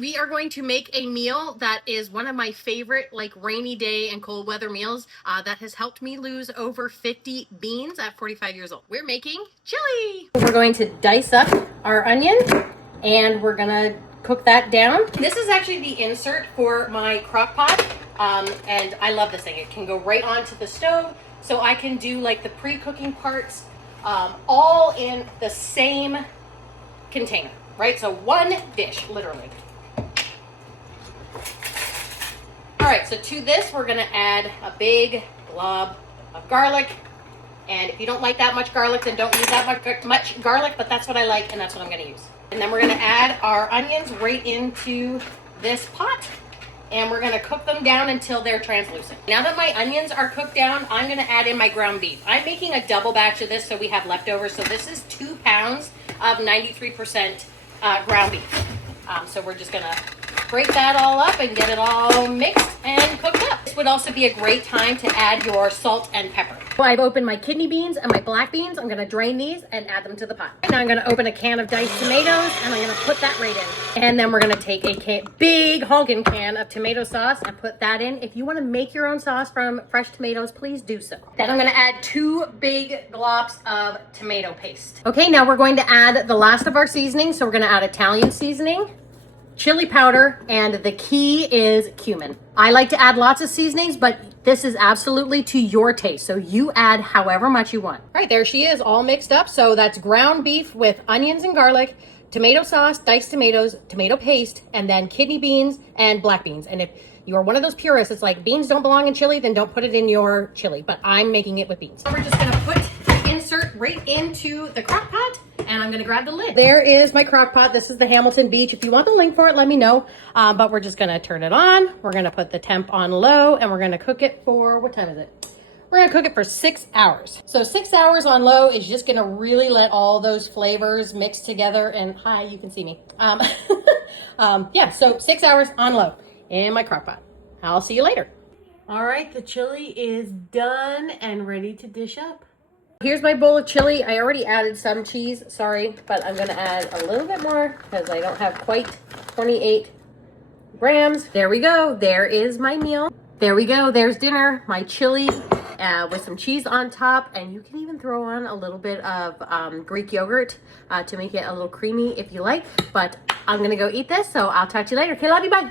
We are going to make a meal that is one of my favorite like rainy day and cold weather meals that has helped me lose over 50 beans at 45 years old. We're making chili. We're going to dice up our onion and we're gonna cook that down. This is actually the insert for my crock pot and I love this thing. It can go right onto the stove so I can do like the pre-cooking parts all in the same container, right? So one dish, literally. All right, so to this, we're gonna add a big glob of garlic. And if you don't like that much garlic, then don't use that much garlic, but that's what I like and that's what I'm gonna use. And then we're gonna add our onions right into this pot and we're gonna cook them down until they're translucent. Now that my onions are cooked down, I'm gonna add in my ground beef. I'm making a double batch of this so we have leftovers. So this is 2 pounds of 93% ground beef. So we're just gonna break that all up and get it all mixed and cooked up. This would also be a great time to add your salt and pepper. Well, I've opened my kidney beans and my black beans. I'm gonna drain these and add them to the pot. Now I'm gonna open a can of diced tomatoes and I'm gonna put that right in. And then we're gonna take a big honking can of tomato sauce and put that in. If you wanna make your own sauce from fresh tomatoes, please do so. Then I'm gonna add 2 big globs of tomato paste. Okay, now we're going to add the last of our seasoning. So we're gonna add Italian seasoning, chili powder, and the key is cumin. I like to add lots of seasonings, but this is absolutely to your taste. So you add however much you want. All right, there she is, all mixed up. So that's ground beef with onions and garlic, tomato sauce, diced tomatoes, tomato paste, and then kidney beans and black beans. And if you are one of those purists, it's like beans don't belong in chili, then don't put it in your chili. But I'm making it with beans. So we're just gonna put the insert right into the crock pot. And I'm gonna grab the lid. There is my crock pot. This is the Hamilton Beach. If you want the link for it, let me know. But we're just gonna turn it on. We're gonna put the temp on low and we're gonna cook it for, what time is it? We're gonna cook it for 6 hours. So 6 hours on low is just gonna really let all those flavors mix together. And hi, you can see me. Yeah, so 6 hours on low in my crock pot. I'll see you later. All right, the chili is done and ready to dish up. Here's my bowl of chili. I already added some cheese, sorry, but I'm gonna add a little bit more because I don't have quite 28 grams. There we go, there is my meal. There we go, there's dinner, my chili with some cheese on top, and you can even throw on a little bit of Greek yogurt to make it a little creamy if you like, but I'm gonna go eat this, so I'll talk to you later. Okay, love you, bye.